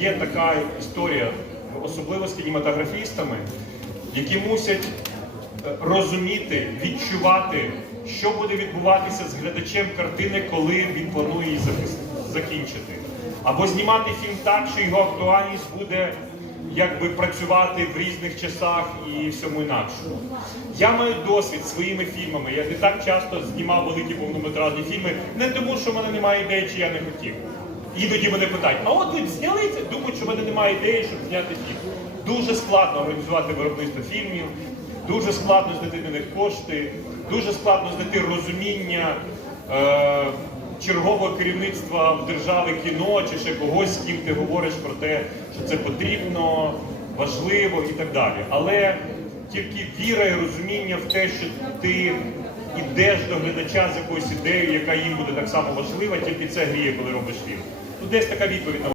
є така історія, особливо з кінематографістами, які мусять е, розуміти, відчувати, що буде відбуватися з глядачем картини, коли він планує її закінчити. Або знімати фільм так, що його актуальність буде якби працювати в різних часах і всьому інакшому. Я маю досвід своїми фільмами. Я не так часто знімав великі повнометражні фільми, не тому, що в мене немає ідеї, чи я не хотів. Іноді мене питають, а от ви б зняли це? Думають, що в мене немає ідеї, щоб зняти фільм. Дуже складно організувати виробництво фільмів, дуже складно знайти на них кошти, дуже складно знайти розуміння е, чергового керівництва в держави кіно чи ще когось, з ким ти говориш про те, що це потрібно, важливо і так далі. Але тільки віра і розуміння в те, що ти ідеш до глядача з якоюсь ідеєю, яка їм буде так само важлива, тільки це гріє, коли робиш фільм. Ну, десь така відповідь